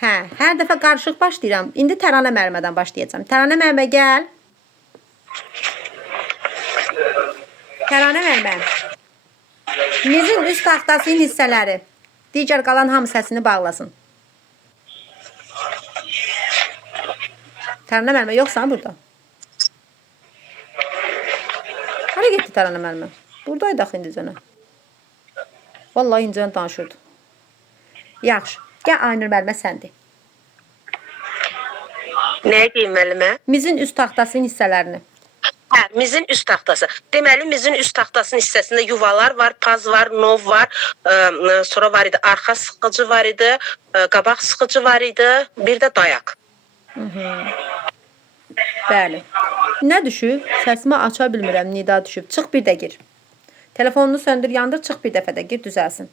Hə, hər dəfə qarışıq başlayıram. İndi Təranə müəllimədən başlayacağam. Təranə müəllimə gəl. Təranə müəllimə. Mizin üst taxtasının hissələri. Digər qalan hamı səsini bağlasın. Təranə müəllimə yoxsan burada? Hara getdi Təranə müəllimə? Buradaydı axı indicənə. Vallahi indicənə danışırdı. Yaxşı. Gəl Aynur müəllimə səndir. Nəyə deyim müəllimə? Mizin üst taxtasının hissələrini. Hə, mizin üst taxtası. Deməli, mizin üst taxtasının hissəsində yuvalar var, paz var, nov var, sonra var idi arxa sıxıcı var idi, qabaq sıxıcı var idi, bir də dayaq. Bəli. Nə düşüb? Səsimi aça bilmirəm, nida düşüb. Çıx bir də gir. Telefonunu söndür, yandır, çıx bir dəfə də gir, düzəlsin.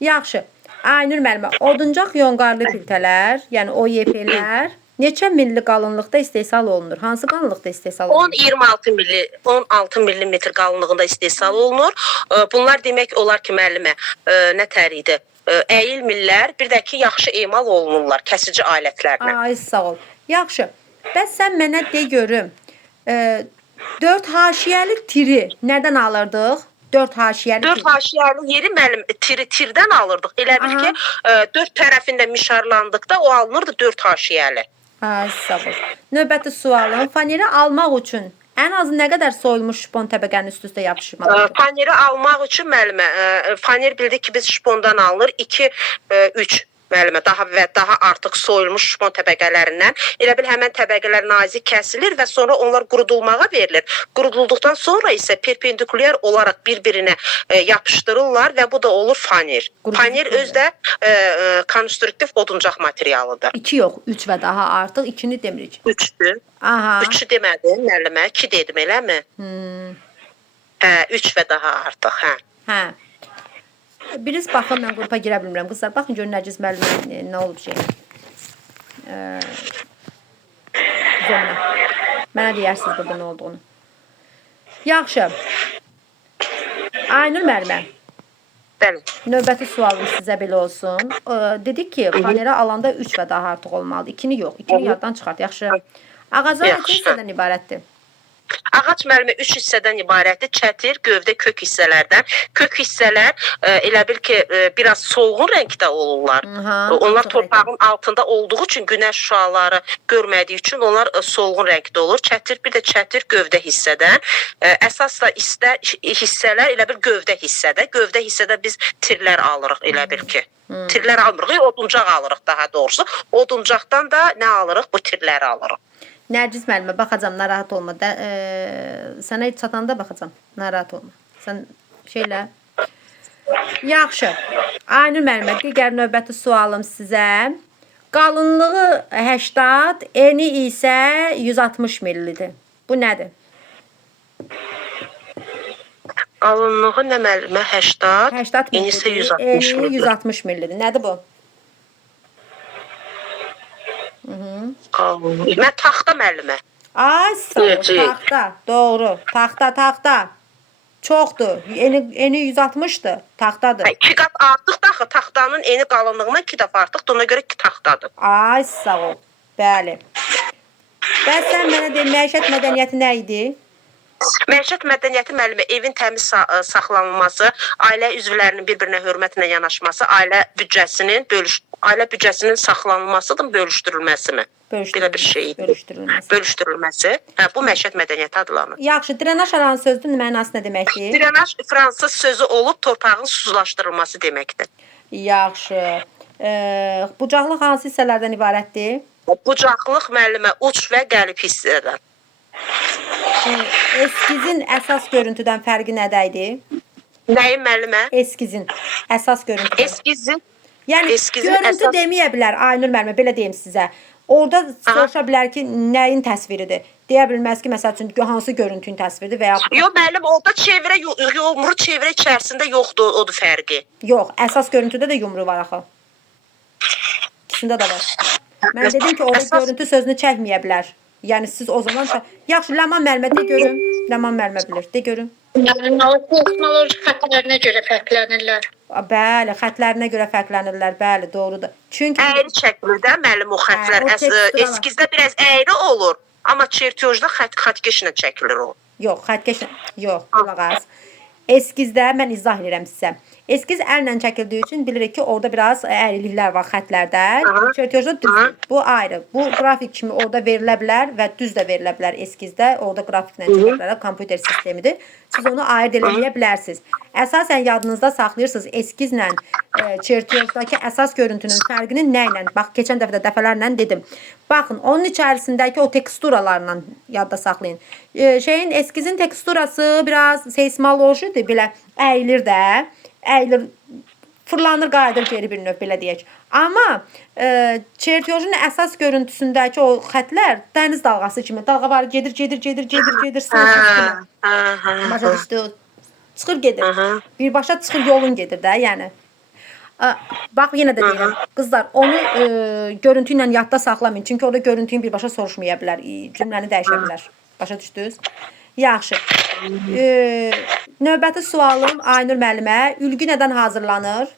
Yaxşı. Aynur müəllimə, oduncaq yonqarlı filtələr, yəni OYP-lər neçə milli qalınlıqda istehsal olunur? Hansı qalınlıqda istehsal olunur? 16 millimetr qalınlığında istehsal olunur. Bunlar demək olar ki, müəllimə, nə tər idi? Əyilmirlər, bir də ki, yaxşı emal olunurlar kəsici alətlərlə. Ay, sağ ol. Yaxşı. Bəs sən mənə de görüm. 4 haşiyəli tiri nədən alırdıq? 4 haşiyəli. 4 haşiyəli yeri müəllim tirdən alırdıq. Elə bil ki, 4 tərəfində mişarlandıqda o alınırdı 4 haşiyəli. Ay, sağ ol. Növbəti sualım, faneri almaq üçün ən azı nə qədər soyulmuş şpon təbəqənin üst-üstə yapışmalıdır? Faneri almaq üçün müəllimə, faner bildik ki, biz şpondan alınır 2-3 müəllimə, daha artıq soyulmuş şpon təbəqələrindən. Elə bil həmən təbəqələr nazik kəsilir və sonra onlar qurudulmağa verilir. Qurudulduqdan sonra isə perpendikulyar olaraq bir-birinə yapışdırırlar və bu da olur faner. Faner özdə konstruktiv oduncaq materialıdır. 2 yox, 3 və daha artıq 2-ni demirik. 3-dür. Aha. 3-ü demədim müəllimə, 2 dedim, eləmi? Hə, 3 və daha artıq, hə. Hə. Biriz baxın, mən qrupa girə bilmirəm. Qızlar, baxın görün Nərgiz müəllimə nə olub şey. Zomna. Mənə deyərsiniz burada nə olduğunu. Yaxşı. Aynur müəllimə. Bəli. Növbəti sualım sizə belə olsun. Dedik ki, fanerə alanda 3 və daha artıq olmalıdır. 2-ni yox. 2-ni yaddan çıxart. Yaxşı. Ağaclar neçə hissədən ibarətdir? Ağac müəllimə 3 hissədən ibarətdir. Çətir, gövdə, kök hissələrdən. Kök hissələr elə bil ki, biraz solğun rəngdə olurlar. Onlar torpağın altında olduğu üçün günəş şüaları görmədiyi üçün onlar solğun rəngdə olur. Çətir, bir də çətir gövdə hissədən. Əsas da hissələr elə bil gövdə hissədə. Gövdə hissədə biz tirlər alırıq elə bil ki. Tirlər almırıq, oduncaq alırıq daha doğrusu. Oduncaqdan da nə alırıq? Bu tirləri alırıq. Nərgiz müəllimə, baxacam, narahat olma. Sənə heç çatanda baxacam, narahat olma. Sən şeylə. Yaxşı. Aynur müəllimə, digər növbəti sualım sizə. Qalınlığı 80, eni isə 160 millidir. Bu nədir? Qalınlığı nə müəllimə? 80, 80 eni isə millidir. 160 Eni millidir. 160 millidir. Nədir bu? Mən taxta müəllimə. Ay, sağ ol, taxta. Doğru. Taxta. Çoxdur. Eni 160'dır. Taxtadır. 2 qat artıq da axı taxtanın eni qalınlığına 2 dəfə artıqdır. Ona görə ki taxtadır. Ay, sağ ol. Bəli. Bəs sən mənə de, məişət mədəniyyəti nə idi? Məişət mədəniyyəti müəllimə evin təmiz saxlanılması, ailə üzvlərinin bir-birinə hörmətlə yanaşması, ailə büdcəsinin saxlanılmasıdır, bölüşdürülməsi mi? Belə bir şey. Bölüşdürülməsi. Hə, bu məişət mədəniyyəti adlanır. Yaxşı, drenaj aran sözünün mənası nə deməkdir? Drenaj fransız sözü olub torpağın susuzlaşdırılması deməkdir. Yaxşı. Bucaqlıq hansı hissələrdən ibarətdir? Bucaqlıq müəllimə uç və qəlib hissədən. Eskizin əsas görüntüdən fərqi nədəydi? Nəyin müəllimə? Eskizin əsas görüntüdən. Eskizin. Yəni görüntü deməyə bilər Aynur müəllimə, belə deyim sizə. Orada soruşa bilər ki, nəyin təsviridir? Deyə bilməz ki, məsəl üçün hansı görüntünün təsviridir və ya... Yox, müəllim, orada çevrə yumru çevrə içərisində yoxdur, odur fərqi. Yox, əsas görüntüdə də yumru var axı. İkisində də var. Mən dedim ki, orada görüntü sözünü çəkməyə bilər. Yəni siz o zaman... Yaxşı, Ləman müəllimə de görüm. Ləman müəllimə bilir, de görüm. Yəni, texnoloji fərqlərinə görə fərqlənirlər. Bəli, xətlərinə görə fərqlənirlər. Bəli, doğrudur. Çünki Əyri çəkilir müəllim o xətlər. o teksturalar. Eskizdə biraz əyri olur, amma çertyojda xəttkeşlə çəkilir o. yox, xəttkeş yox, qulaq as. Eskizdə mən izah edirəm sizə. Eskiz əllə çəkildiyi üçün bilirik ki, orada biraz əyriliklər var xətlərdə. Çertyojda düzdür. Bu ayrı. Bu qrafik kimi orada verilə bilər və düz də verilə bilər eskizdə. Orada qrafiklə çəkə bilər, kompüter sistemidir. Siz onu ayırd eləyə bilərsiniz. Əsasən yadınızda saxlayırsınız eskizlə çertyojdakı əsas görüntünün fərqini nə ilə? Bax, keçən dəfə də dəfələrlə dedim. Baxın, onun içərisindəki o teksturalarla yadda saxlayın. Eskizin teksturası biraz seismolojidir, belə əyilir də. Əyilir, fırlanır, qayıdır geri bir növ, belə deyək. Amma çertyojun əsas görüntüsündəki o xətlər dəniz dalğası kimi. Dalğa var, gedir, başa düşdü. Çıxır gedir. Birbaşa çıxır, yolun gedir də, yəni. Bax, yenə də deyirəm, qızlar, onu görüntü ilə yadda saxlamayın. Çünki orada görüntüyün birbaşa soruşmaya bilər, cümləni dəyişə bilər. Başa düşdünüz? Yaxşı. Növbəti sualım Aynur müəllimə. Ülgü nədən hazırlanır?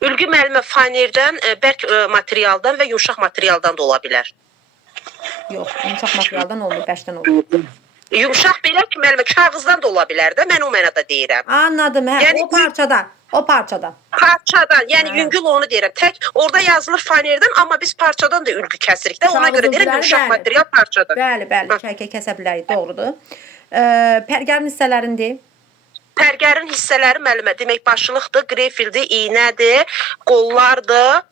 Ülgü müəllimə fanerdən, bərk materialdan və yumşaq materialdan da ola bilər. Yox, yumşaq materialdan olmur, bərkdən olur. Yumşaq belə ki, müəllimə kağızdan da ola bilər də, mən o mənada deyirəm. Anladım, hə, Yəni, o parçadan. O parçadan. Parçadan, yəni yüngül onu deyirəm. Tək orada yazılır fanerdən, amma biz parçadan da ülgü kəsirik də. Ona görə deyirəm yumşaq material parçadan. Bəli, çəkə kəsə bilərik, doğrudur. Pərgərin hissələrindir. Pərgərin hissələri müəllimə demək başlıqdır, grefildir, iynədir, qollardır.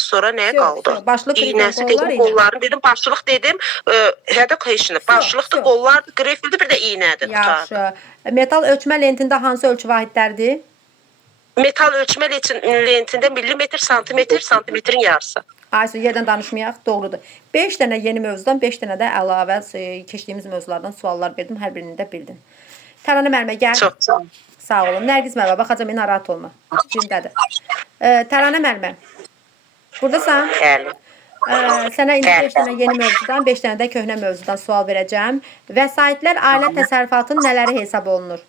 Sonra nəyə qaldı? Başlıq, İynəsi dedim, qollarını dedim, başlıq dedim, hədək heşini. Başlıqdır, qollardır, grefildir, bir də iynədir. Yaxşı. Metal ölçmə lentində hansı ölçü vahidlərdir? Metal ölçmə lentində millimetr, santimetr, santimetrin yarısı. Aysu, yerdən danışmayaq, doğrudur. 5 dənə yeni mövzudan, 5 dənə də əlavə keçdiyimiz mövzulardan suallar verdim, hər birini də bildin. Təranə müəllimə, gəl. Çox sağ olun. Sağ olun. Nərgiz müəllimə, baxacam, narahat olma. Cümdədir. Təranə müəllimə, buradasan? Bəli. Sənə indi 5 dənə yeni mövzudan, 5 dənə də köhnə mövzudan sual verəcəm. Vəsaitlər ailə təsərrüfatının nələri hesab olunur?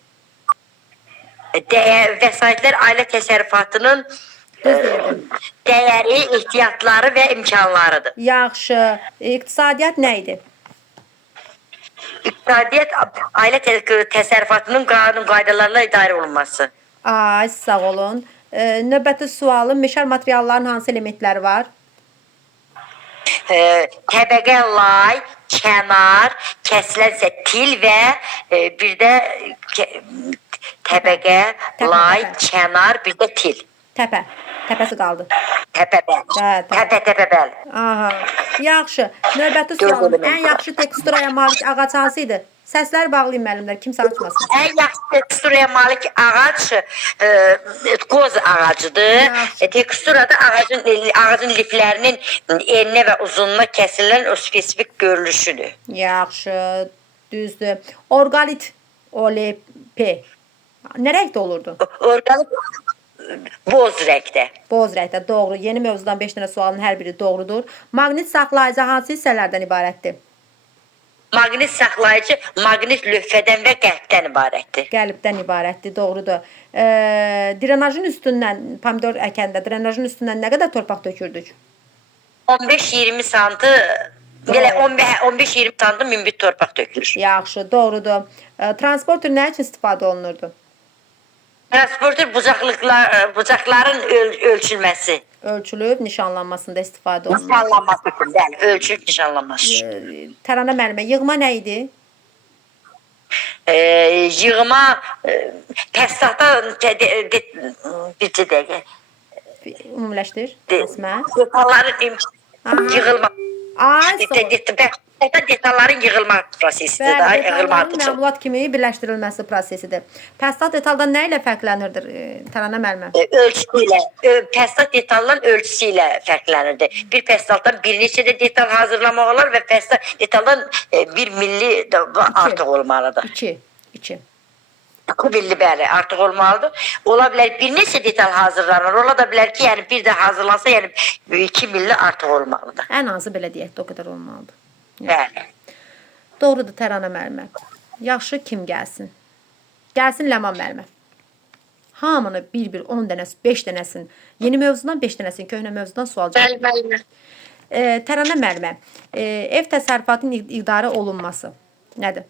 Vəsaitlər ailə təsərrüfatının dəyəri, ehtiyatları və imkanlarıdır. Yaxşı. İqtisadiyyat nə idi? İqtisadiyyat ailə təsərrüfatının qanun qaydalarla idarə olunması. Ay, sağ olun. Növbəti sualım, meşal materialların hansı elementləri var? Təbəqə, lay, kənar, kəsilən isə til və bir də təbəqə, lay, kənar, bir də til. Təpə. Təpəsi qaldı. Təpə, bəli. Aha. Yaxşı. Növbəti sualım, ən yaxşı teksturaya malik ağac hansı idi? Səslər bağlayın müəllimlər, kimsə açmasın. Ən yaxşı teksturaya malik ağac qoz ağacıdır. Teksturada ağacın liflərinin enine və uzunluğuna kəsilən o spesifik görülüşüdür. Yaxşı, düzdür. Orqalit, OLP. Nə rəngdə olurdu? Orqalit boz rəngdə. Boz rəngdə, doğru. Yeni mövzudan 5 dənə sualın hər biri doğrudur. Maqnit saxlayıcı hansı hissələrdən ibarətdir? Maqnit saxlayıcı maqnit lövhədən və qəlbdən ibarətdir. Qəlbdən ibarətdir, doğrudur. Drenajın üstündən, pomidor əkəndə, drenajın üstündən nə qədər torpaq tökürdük? 15-20 santı, belə 15-20 santı münbit torpaq tökülür. Yaxşı, doğrudur. Transporter nə üçün istifadə olunurdu? Transporter bucaqların ölçülməsi. Ölçülüb, nişanlanmasında istifadə olunur. Nişanlanması üçün, bəli, ölçülüb nişanlanması. Təranə müəllimə, yığma nə idi? Yığma, təsdiqata, bircə dəqiqə. Ümumiləşdir, əsmə. Detalların yığılma. Ay, Detalların yığılma prosesidir. Detalların məlumat kimi birləşdirilməsi prosesidir. Pəstat detaldan nə ilə fərqlənirdir Təranə müəllimə? Ölçüsü ilə, pəstat detaldan ölçüsü ilə fərqlənirdi. Bir pəstatdan bir neçə də detal hazırlamaq olar və pəstat detaldan 1 milli artıq olmalıdır. 2 milli bəli, artıq olmalıdır. Ola bilər bir neçə detal hazırlanır. Ola da bilər ki, yəni bir də hazırlansa, yəni 2 milli artıq olmalıdır. Ən azı belə deyək də o qədər olmalıdır. Bəli. Doğrudur Təranə müəllimə. Yaxşı, kim gəlsin? Gəlsin Ləman müəllimə. Hamını bir 10 dənəsi, 5 dənəsin. Yeni mövzudan 5 dənəsin, köhnə mövzudan sual cavab. Bəli, müəllimə. Təranə müəllimə, ev təsərrüfatının idarə olunması nədir?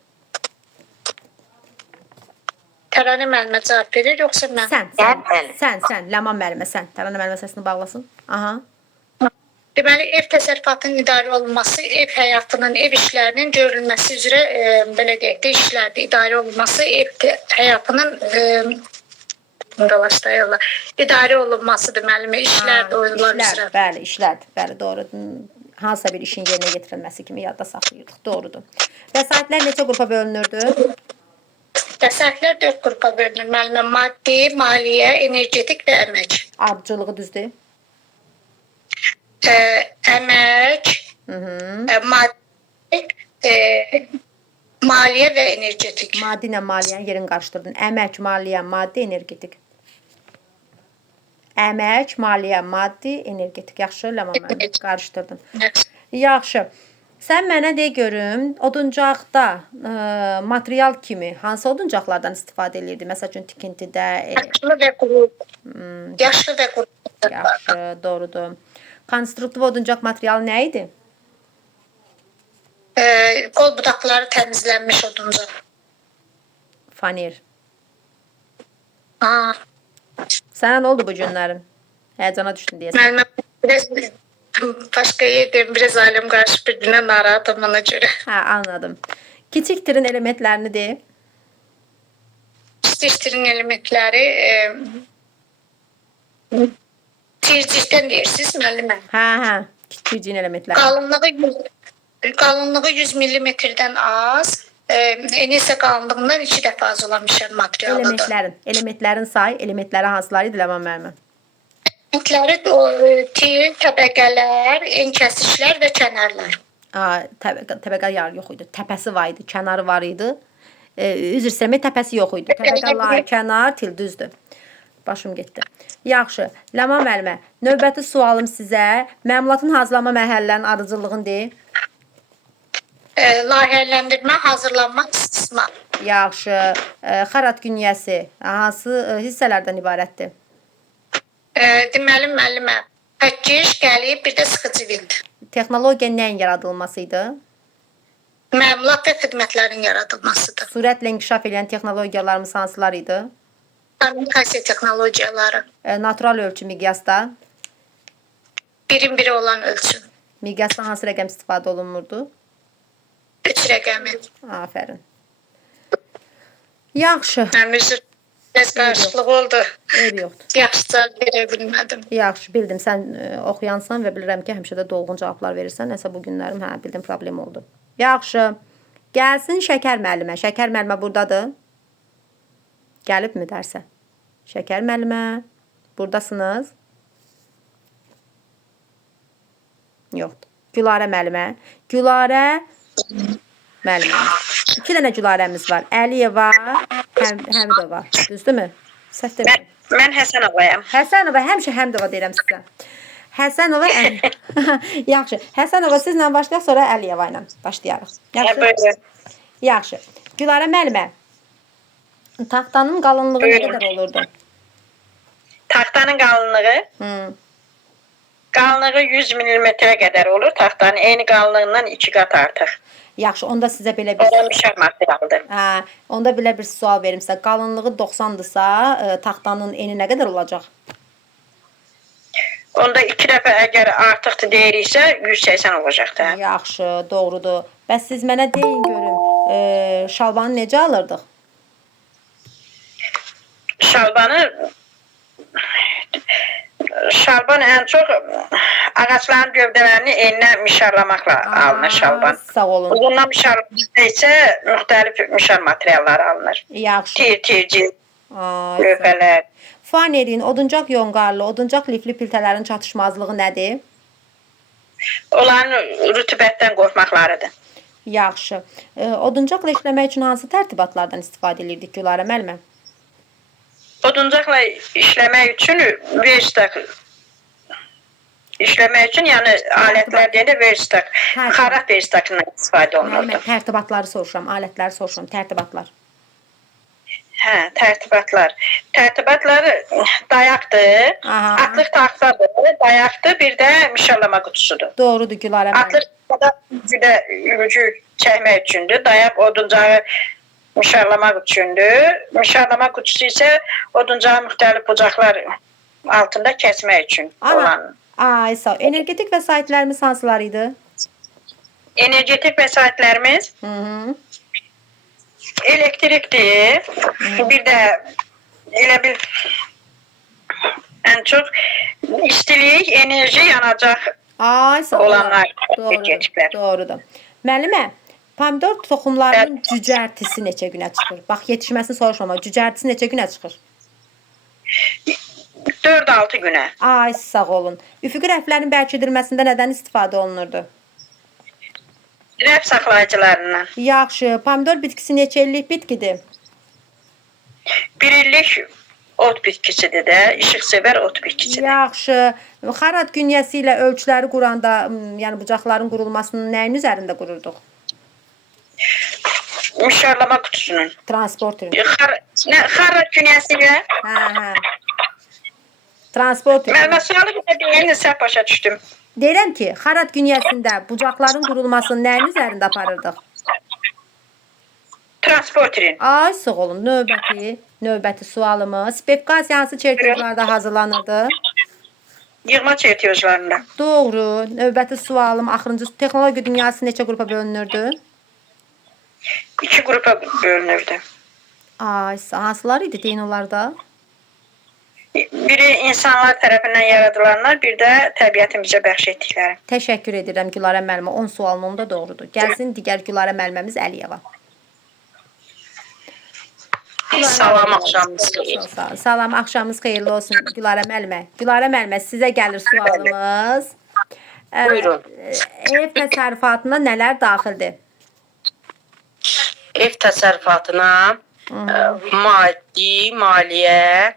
Təranə müəllimə cavab verir, yoxsa mən? Sən, Ləman müəllimə, sən. Təranə müəllimə səsini bağlasın. Aha. Deməli, ev təsərrüfatının idarə olunması, ev həyatının, ev işlərinin görülməsi üzrə belə deyək də işlərdə idarə olunması, ev həyatının idarə olunmasıdır müəllimə, işlər oyunlar üzrə. Bəli, işlərdir. Bəli, doğrudur. Hansısa bir işin yerinə getirilməsi kimi yadda saxlayırdıq. Doğrudur. Vəsaitlər neçə qrupa bölünürdü? Vəsaitlər 4 qrupa bölünür müəllimə. Maddi, maliyyə, energetik və əmək. Ardıcılığı düzdür? Əmək, maddi, maliyyə və energetik. Maddi ilə maliyyənin yerini qarışdırdın. Əmək, maliyyə, maddi, energetik. Əmək, maliyyə, maddi, energetik. Yaxşı, Ləman müəllim, qarışdırdın. Yaxşı. Sən mənə de görüm, oduncaqda material kimi hansı oduncaqlardan istifadə edirdi? Məsəl üçün tikintidə. Yaşlı və qrup. Yaşlı və qrup. Yaxşı, doğrudur. Konstruktiv oduncaq materialı nə idi? Qol budaqları təmizlənmiş oduncaq. Faner. Sənə nə oldu bu günlərin? Həyəcana düşdün deyəsən. Müəllimə, biraz başqa yerdən, biraz ailəm qarşı bir-birinə narahatam ona görə. Anladım. Kiçik tirin elementlərini de. Kiçik tirin elementləri tircikdən deyirsiniz müəllimə. Kiçik elementlər. Qalınlığı 100 mm-dən az, eni isə qalınlığından 2 dəfə az olan mişər materialıdır. Elementlərin sayı, elementləri hansıları idi Ləman müəllimə? Elementləri tir, təbəqələr, enkəsişlər və kənarlar. Təbəqə yox idi. Təpəsi var idi, kənarı var idi. Üzr istəmək, təpəsi yox idi. Təbəqələr, kənar, til düzdür. Başım getdi. Yaxşı. Ləman müəllimə, növbəti sualım sizə məmulatın hazırlanma mərhələlərinin ardıcıllığını deyil. Layihələndirmə, hazırlanma, istismar. Yaxşı. Xarat günyəsi hansı hissələrdən ibarətdir? Deməli müəllimə, pəkiş, qəlib, bir də sıxıcı vild. Texnologiya nəyin yaradılması idi? Məmulat və xidmətlərin yaradılmasıdır. Sürətlə inkişaf edən texnologiyalarımız hansılar idi? Kommunikasiya texnologiyaları. Natural ölçü miqyasda? Birin biri olan ölçü. Miqyasda hansı rəqəm istifadə olunmurdu? 3 rəqəmi. Aferin. Yaxşı. Biraz qarışıqlıq oldu. Eybi yoxdur. Yaxşıca verə bilmədim. Yaxşı, bildim. Sən oxuyansan və bilirəm ki, həmişə də dolğun cavablar verirsən. Nəsə bu günlərim, bildim, problem oldu. Yaxşı. Gəlsin Şəkər müəllimə. Şəkər müəllimə buradadır. Gəlibmi dərsə? Şəkər müəllimə, buradasınız? Yoxdur. Gülarə müəllimə. Gülarə müəllimə. 2 dənə Gülarəmiz var. Əliyeva, Həmidova. Düzdürmü? Səhv demirəm. Mən Həsənovayam. Həsənova, həmişə Həmidova deyirəm sizə. Həsənova, yaxşı. Həsənova sizlə başlayaq, sonra Əliyeva ilə başlayarıq. Yaxşı. Yaxşı. Gülarə müəllimə, taxtanın qalınlığı nə qədər olurdu? Taxtanın qalınlığı? Qalınlığı 100 mm-ə qədər olur. Taxtanın eyni qalınlığından 2 qat artıq. Yaxşı, onda sizə belə bir mişər materialıdır. Onda belə bir sual verim sizə. Qalınlığı 90-dırsa, taxtanın eni nə qədər olacaq? Onda 2 dəfə əgər artıqdır deyiriksə 180 olacaqdır. Yaxşı, doğrudur. Bəs siz mənə deyin görüm, şalbanı necə alırdıq? Şalban ən çox ağacların gövdələrini eninə mişarlamaqla alınır şalban. Sağ olun. Uzundan mişarlamaqda isə müxtəlif mişar materialları alınır. Yaxşı. Tirci, lövhələr. Fanerin, oduncaq yonqarlı, oduncaq lifli piltələrin çatışmazlığı nədir? Onların rütubətdən qorxmaqlarıdır. Yaxşı. Oduncaqla işləmək üçün hansı tərtibatlardan istifadə edirdik Gülarə müəllimə? Oduncaqla işləmək üçün verstak işləmək üçün, yəni alətlər deyəndə verstak, xarab verstakından istifadə olunurdu. Tərtibatları soruşuram, alətləri soruşuram, tərtibatlar. Hə, tərtibatlar. Tərtibatlar dayaqdır, Aha. atlıq taxtadır, dayaqdır, bir də mişarlama qutusudur. Doğrudur Gülarə müəllimə. Atlıq da yürücü çəkmək üçündür, dayaq oduncağı mişarlamaq üçündür. Mişarlama qutusu isə oduncağı müxtəlif bucaqlar altında kəsmək üçün olan. Ay sağ ol. Energetik vəsaitlərimiz hansılar idi? Energetik vəsaitlərimiz elektrikdir. Bir də elə bil ən çox istilik, enerji yanacaq Ay sağ ol. olanlar Doğrudur. energetiklər. Doğrudur. Müəllimə, pomidor toxumlarının cücərtisi neçə günə çıxır? Bax, yetişməsini soruşmama. Cücərtisi neçə günə çıxır? 4-6 günə. Ay sağ olun. Üfüqi rəflərin bərkidilməsində nədən istifadə olunurdu? Rəf saxlayıcılarından. Yaxşı. Pomidor bitkisi neçə illik bitkidir? 1 illik ot bitkisidir də, işıqsevər ot bitkisidir. Yaxşı. Xarat günyəsi ilə ölçüləri quranda, yəni bucaqların qurulmasının nəyin üzərində qururduq? Mişarlama qutusunun. Transporterin. Xarrat günyəsi ilə. Hə. Transporterin. Mən sualı bir də deyəndə səhv başa düşdüm. Deyirəm ki, xarat günyəsində bucaqların qurulmasını nəyin üzərində aparırdıq? Transporterin. Ay sağ olun. Növbəti sualımız. Spefqasiya hansı çertyojlarda hazırlanırdı? Yığma çertyojlarında. Doğru. Növbəti sualım, axırıncı texnologiya dünyası neçə qrupa bölünürdü? 2 qrupa bölünürdü. Ay, hansılar idi deyin onlarda? Biri insanlar tərəfindən yaradılanlar, bir də təbiətimizə bəxş etdikləri. Təşəkkür edirəm Gülarə müəllimə. 10 sualım da doğrudur. Gəlsin digər Gülarə müəlliməmiz Əliyeva. Salam, axşamınız xeyir. Salam, axşamınız xeyirli olsun Gülarə müəllimə. Gülarə müəllimə, sizə gəlir sualımız. Buyurun. Ev təsərrüfatına nələr daxildir? Ev təsərrüfatına maddi, maliyyə,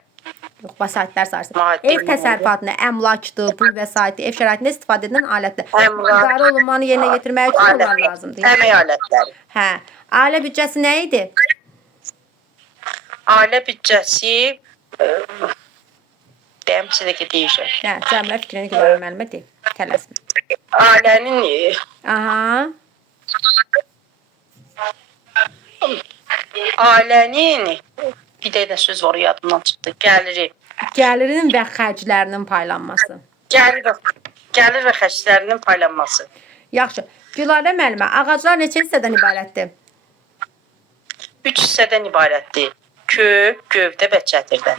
Yox, vəsaitlər sayırsın. Maddi, Ev təsərrüfatına əmlakdır, pul vəsaiti, ev şəraitində istifadə edilən alətdir. Əmlak, İdarə olunmanı yerinə yetirmək üçün bunlar lazımdır. əmək alətləri. Hə. Ailə büdcəsi nə idi? Ailə büdcəsi deyəm sizə ki deyəcək. Hə, cəmlə fikrini Gülarə müəllimə deyim. Tələsmə. Ailənin Aha. ailənin bir də söz var yadımdan çıxdı. Gəlirin və xərclərinin paylanması. Gəlir və xərclərinin paylanması. Yaxşı. Gülarə müəllimə, ağaclar neçə hissədən ibarətdir? 3 hissədən ibarətdir. Kök, gövdə və çətirdən.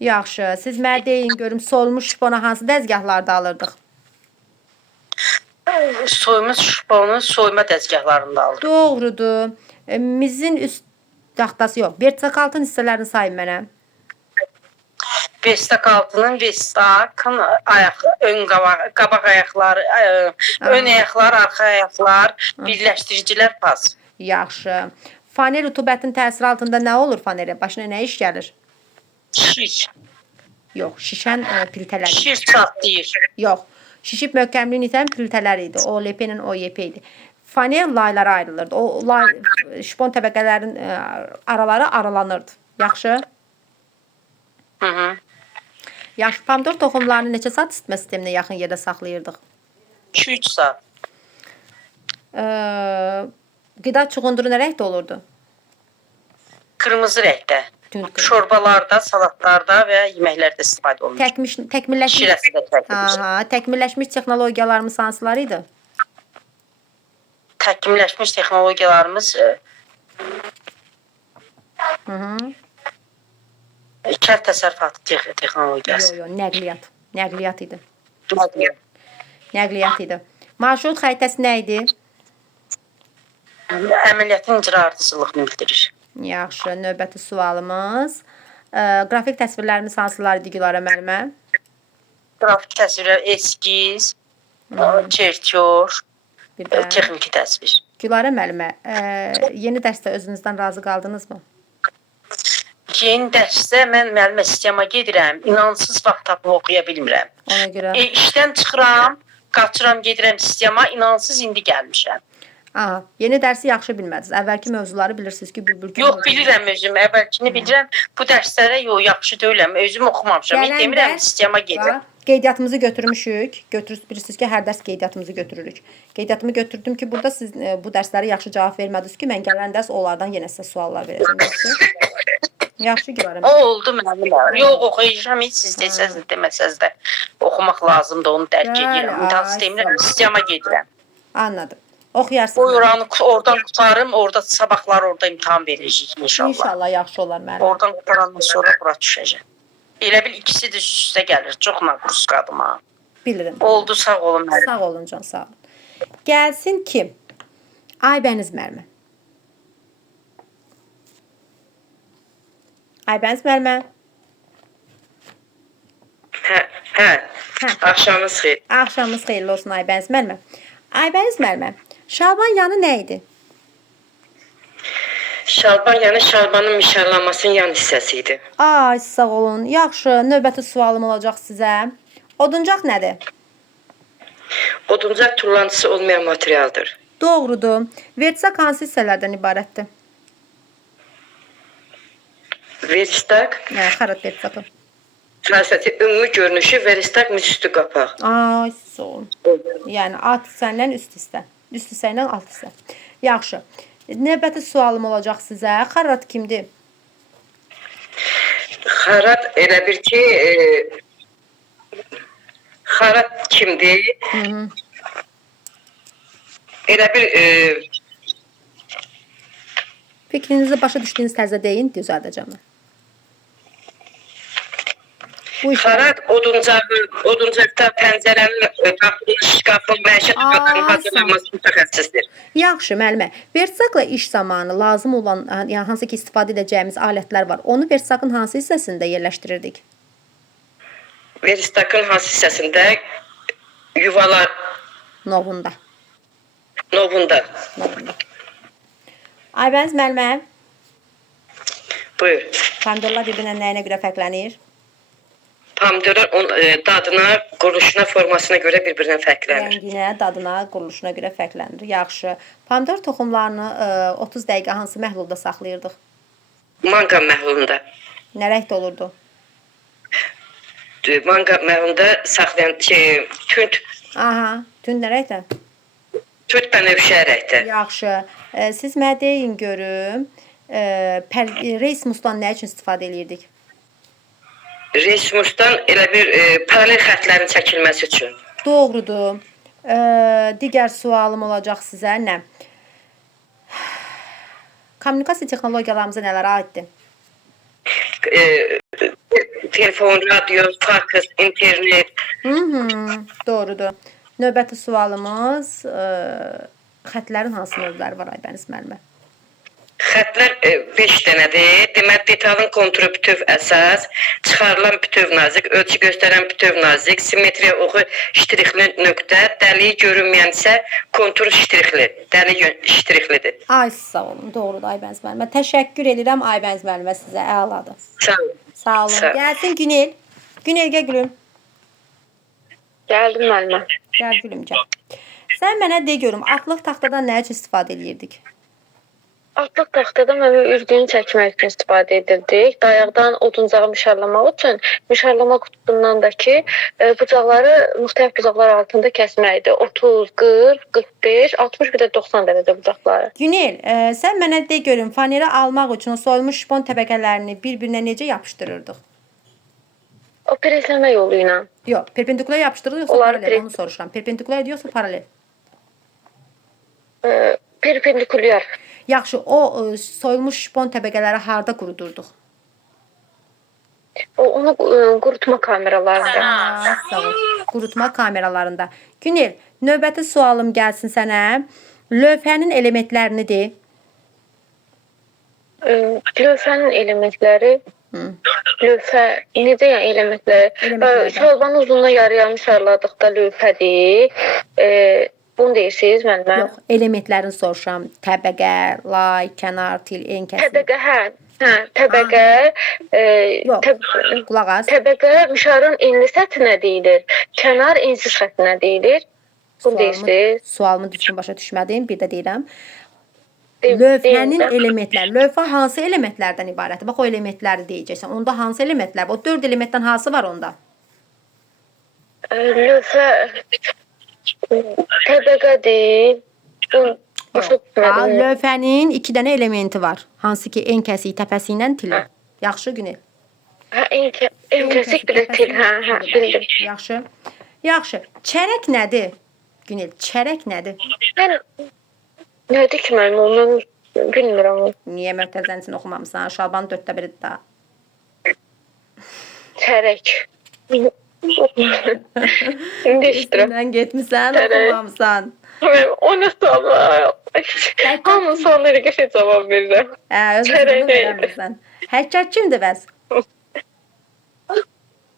Yaxşı. Siz mənə deyin görüm, solmuş şponu hansı dəzgahlarda alırdıq? Soymuş şponu soyma dəzgahlarında alırıq. Doğrudur. Mizin üst taxtası yox. Vertikal hissələrini sayın mənə. Vestak altının vestakın ön qabaq ayaqları, ön ayaqlar, arxa ayaqlar, birləşdiricilər pas. Yaxşı. Faner rutubətin təsiri altında nə olur fanerə? Başına nə iş gəlir? Şiş. Yox, şişən piltələr. Şiş çatlayır. Yox. Şişib möhkəmliyini itən piltələr idi. OLP ilə OYP idi. Faner laylara ayrılırdı. O lay şpon təbəqələrin araları aralanırdı. Yaxşı? Yaxşı. Pomidor toxumlarını neçə saat isitmə sisteminə yaxın yerdə saxlayırdıq? 2-3 saat. Qida çuğunduru nə rəngdə olurdu? Qırmızı rəngdə. Tünd. Şorbalarda, salatlarda və yeməklərdə istifadə olunur. Təkmilləşmiş. Şirəsi də təkmilləşmiş. Aha, təkmilləşmiş texnologiyalarımız hansılar idi? Təkmilləşmiş texnologiyalarımız kənd təsərrüfatı texnologiyası. Yox, nəqliyyat. Nəqliyyat idi. Nəqliyyat. Nəqliyyat idi. Marşrut xəritəsi nə idi? Əməliyyatın icra ardıcıllığını bildirir. Yaxşı, növbəti sualımız. Qrafik təsvirlərimiz hansılar idi Gülarə müəllimə? Qrafik təsvirlər, eskiz, çertyor, Bir də texniki təsvir. Gülarə müəllimə, yeni dərsdə özünüzdən razı qaldınızmı? Yeni dərsdə mən müəllimə sistema gedirəm, inansız vaxt tapıb oxuya bilmirəm. Ona görə İşdən çıxıram, qaçıram, gedirəm sistema, inansız indi gəlmişəm. Aha, yeni dərsi yaxşı bilmədiniz. Əvvəlki mövzuları bilirsiniz ki, bülbül Yox, bilirəm özüm. Əvvəlkini bilirəm. Bu dərslərə yox, yaxşı deyiləm. Özüm oxumamışam. Gələn Demirəm, dərs sistema gedirəm. qeydiyyatımızı götürmüşük. Bilirsiniz ki, hər dərs qeydiyyatımızı götürürük. Qeydiyyatımı götürdüm ki, burada siz bu dərslərə yaxşı cavab vermədiniz ki, mən gələn dərs onlardan yenə sizə suallar verəcəm. Yaxşı görürəm. O oldu mənim. Yox, oxuyacağam. Heç siz desəz, deməsəz də oxumaq lazımdır, onu dərk edirəm. İmtahan sisteminə, sistema gedirəm. Anladım. Oxuyarsınız. Buyuranı oradan qutarım, orada sabahlar orada imtahan verəcəyik inşallah. İnşallah yaxşı olar müəllim. Oradan qutarandan sonra bura düşəcəm. Elə bil ikisi də üst-üstə gəlir. Çox naqrusqadım ha. Bilirəm. Oldu, sağ olun müəllim. Sağ olun can, sağ olun. Gəlsin kim? Aybəniz müəllimə. Aybəniz müəllimə. Hə. Axşamınız xeyir. Axşamınız xeyirli olsun Aybəniz müəllimə. Aybəniz müəllimə, Şalban yanı nə idi? Şalban yəni şalbanın mişarlanmasının yan hissəsi idi. Ay, sağ olun. Yaxşı, növbəti sualım olacaq sizə. Oduncaq nədir? Oduncaq tullantısı olmayan materialdır. Doğrudur. Vertisak hansı hissələrdən ibarətdir? Veristak, Xarat vertisakı. xüsusi ümumi görünüşü veristak müstü qapaq. Ay, sağ olun. Yəni alt hissəndən üst hissə. Üst hissə ilə alt hissə. Yaxşı. Növbəti sualım olacaq sizə. Xarat kimdir? Xarat elə bir ki, xarat kimdir? Elə bir Fikrinizi başa düşdüyünüz tərzdə deyin, düzəldəcəm mən. Bu işlər xarat oduncaqda pəncərənin, qapının, şkafın, məişət qapının hazırlanması mütəxəssisdir. Yaxşı, müəllimə. Vertisakla iş zamanı lazım olan, yəni hansı ki istifadə edəcəyimiz alətlər var. Onu vertisakın hansı hissəsində yerləşdirirdik? Veristakın hansı hissəsində? Yuvalar Novunda. novunda. Aybəniz müəllimə, Buyur. pomidorlar bir-birinə nəyinə görə fərqlənir? Pomidorlar dadına, quruluşuna, formasına görə bir-birindən fərqlənir. Rənginə, dadına, quruluşuna görə fərqlənir. Yaxşı. Pomidor toxumlarını 30 dəqiqə hansı məhlulda saxlayırdıq? Manqa məhlulunda. Nə rəngdə olurdu? Manqa məhlulunda saxlayan tünd Aha, tünd nə rəngdə? bənövşə rəngdə. Yaxşı. Siz mənə deyin görüm, Reismusdan nə üçün istifadə edirdik? Reismusdan elə bir paralel xətlərin çəkilməsi üçün. Doğrudur. Digər sualım olacaq sizə. Nə? Kommunikasiya texnologiyalarımıza nələr aiddir? Telefon, radio, fax, internet. Doğrudur. Növbəti sualımız xətlərin hansı növləri var Aybəniz müəllimə? Xətlər 5 dənədir. Demək, detalın konturu bütöv əsas, çıxarılan bütöv nazik, ölçü göstərən bütöv nazik, simmetriya oxu ştrixli nöqtə, dəliyi görünməyən isə kontur ştrixli, dəli ştrixlidir. Ay, sağ olun. Doğrudur Aybəniz müəllimə. Təşəkkür edirəm Aybəniz müəllimə sizə. Əladır. Sağ olun. Sağ olun. Sağ ol. Gəlsin Günel. Günel gəl gülüm. Gəldim müəllimə. Gəl gülüm gəl. Sən mənə de görüm, atlıq taxtadan nə üçün istifadə edirdik? Atlıq taxtada mən ürgünü çəkmək üçün istifadə edirdik. Dayaqdan oduncağı mişarlamaq üçün mişarlama qutusundan da ki, bucaqları müxtəlif bucaqlar altında kəsməkdir. 30, 40, 45, 60 bir də 90 dərəcə bucaqları. Günel, sən mənə de görüm, faneri almaq üçün o soyulmuş şpon təbəqələrini bir-birinə necə yapışdırırdıq? O presləmə yolu ilə. Yox, perpendikular yapışdırılır yoxsa Onları paralel? Onu soruşuram. Perpendikular yoxsa paralel? Perpendikulyar. Yaxşı, o soyulmuş şpon təbəqələri harda qurudurduq? Onu qurutma kameralarında. Sağ ol. Qurutma kameralarında. Günel, növbəti sualım gəlsin sənə. Lövhənin elementlərini de. Lövhənin elementləri. Lövhə, necə yəni elementləri? Şalbanın uzunluğuna yarıyamış ayarladıqda lövhədir. Bunu deyirsiniz müəllimə? Yox, elementlərini soruşuram. Təbəqə, lay, kənar, til, en kəsim. Təbəqə, hə, təbəqə. Yox, qulaq as. Təbəqə mişarın enli səthinə deyilir. Kənar ensiz xəttinə deyilir. Bunu deyirsiniz. Sualımı düzgün başa düşmədim. Bir də deyirəm. Deyim- Lövhənin deyim də. elementləri. Lövhə hansı elementlərdən ibarətdir? Bax o elementləri deyəcəksən. Onda hansı elementlər? O 4 elementdən hansı var onda? Lövhə təbəqədir. Başa Ha, düşmədim. lövhənin 2 dənə elementi var. Hansı ki, en kəsiyi təpəsi ilə tili. Yaxşı Günel. En kəsik bir də til. Hə, bildim. Yaxşı. Yaxşı. Çərək nədir? Günel, çərək nədir? Mən nədir ki mənim onu bilmirəm. Niyə möhtəzənsin oxumamısan? Şaban 4də 1-dir daha. Çərək. İndi iştirəm. Sən getmisən, Çərək. oxumamısan. O nə suallar? Hamı suallara qəşəng cavab verirəm. Hə, özün Çərək bunu deyil. verəmirsən. Həkkat kimdir bəs?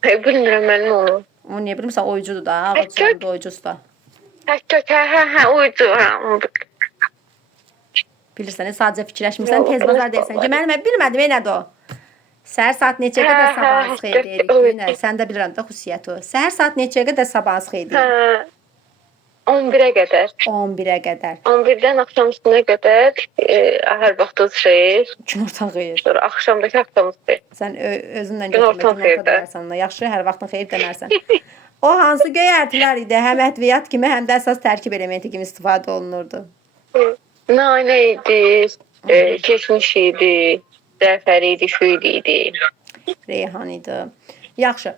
Bilmirəm mənim onu. O niyə bilmirsən, oyuncudur da, Həkkat. ağacında oyuncusu da. Hə, uydu. Hə, Bilirsən, sadəcə fikirləşmirsən, tez bazar deyirsən ki, mən bilmədim, nədir o? Səhər saat neçəyə qədər sabahınız xeyir deyirik. Günel, sən də bilirəm də xüsusiyyəti o. Səhər saat neçəyə qədər sabahınız xeyir deyirik. hə. 11-ə qədər. 11-ə qədər. 11-dən axşam üstünə qədər hər vaxtınız xeyir. Günorta xeyir. Sonra axşamdakı axşamınız xeyir. Sən özünlə Günorta götürmək xeyir də. demərsən ona. Yaxşı, hər vaxtın xeyir demərsən. O hansı göyərtilər idi? Həm ədviyyat kimi, həm də əsas tərkib elementi kimi istifadə olunurdu. Nanə idi, keçmiş idi, zəfər idi, şüyd idi. Reyhan idi. Yaxşı.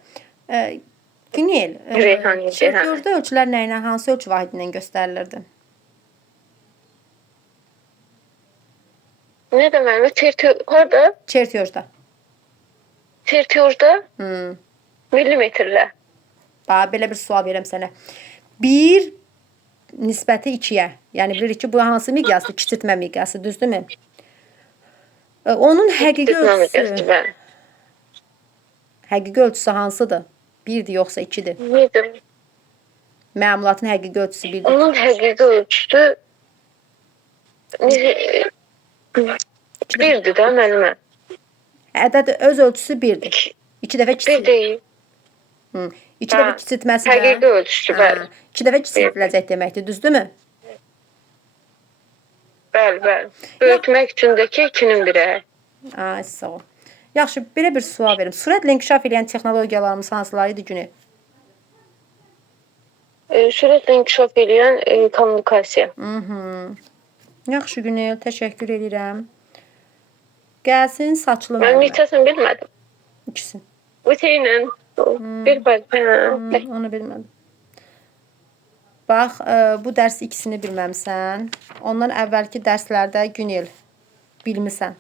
Günel, Reyhan idi, hə. çertiyojda ölçülər nə ilə, hansı ölçü vahidi ilə göstərilirdi? Nə deməli? Harda? Çertiyojda. Çertiyojda Hmm. millimetrlə. Bax, belə bir sual verirəm sənə. 1 nisbəti 2-yə. Yəni bilirik ki, bu hansı miqyasdır? Kiçiltmə miqyası, düzdürmü? Onun həqiqi ölçüsü, həqiqi ölçüsü hansıdır? 1-dir yoxsa 2-dir? Nedir? Məmulatın həqiqi ölçüsü 1-dir. Onun həqiqi ölçüsü birdir də mənimə. Ədəd öz ölçüsü 1-dir. 2 dəfə Bir kiçilt. deyil. 2 dəfə kiçiltməsi Həqiqi də ölçüsü, bəli. 2 dəfə kiçiltiləcək deməkdir, düzdürmü? Bəli. Böyütmək üçün də ki 2-nin 1-ə. Ay, sağ ol. Yaxşı, belə bir sual verim. Sürətlə inkişaf edən texnologiyalarımız hansıları idi Günel? Sürətlə inkişaf edən kommunikasiya. Yaxşı Günel, təşəkkür edirəm. Gəlsin saçlı Mən müəllimə. neçəsini bilmədim. İkisi. Üteylə. Bir bəl. Onu bilmədim. Bax, bu dərs ikisini bilməmsən. Ondan əvvəlki dərslərdə Günel bilmisən.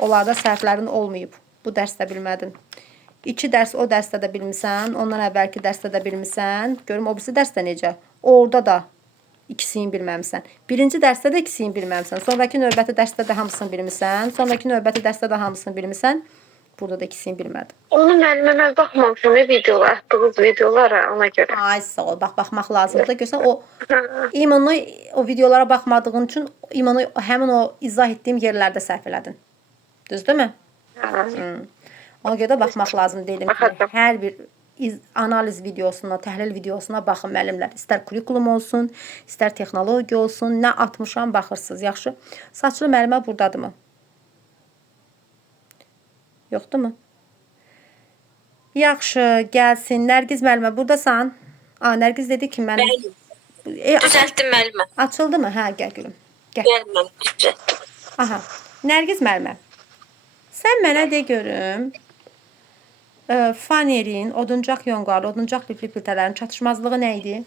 Onlarda səhvlərin olmayıb. Bu dərsdə bilmədin. 2 dərs o dərsdə də bilmisən. Ondan əvvəlki dərsdə də bilmisən. Görüm o birisi dərsdə necə? Orada da ikisini bilməmsən. Birinci dərsdə də ikisini bilməmsən. Sonraki növbəti dərsdə də hamısını bilmisən. Sonraki növbəti dərsdə də hamısını bilmisən. Burada da ikisini bilmədim. Onu mən baxmamışam videolar, atdığınız videolara ona görə. Ay sağ ol. Bax, baxmaq lazımdır. Görsən o İmanı o videolara baxmadığın üçün İmanı həmin o izah etdiyim yerlərdə səhv elədin. Düzdürmü? Ona görə də baxmaq lazım deyiləm ki, Baxacam. hər bir analiz videosuna, təhlil videosuna baxın müəllimlər. İstər kurikulum olsun, istər texnologiya olsun, nə atmışam baxırsınız. Yaxşı. Saçlı müəllimə burdadırmı? Yoxdurmu? Yaxşı, gəlsin. Nərgiz müəllimə burdasan? Nərgiz dedi ki, mən Düzəltdim müəllimə. açıldı mı? Hə, gəl gülüm. Gəl. Gəlməm, düzəltdim. Aha. Nərgiz müəllimə. Sən mənə de görüm. Fanerin, oduncaq yonqalı, oduncaq lifli filtrələrin çatışmazlığı nə idi?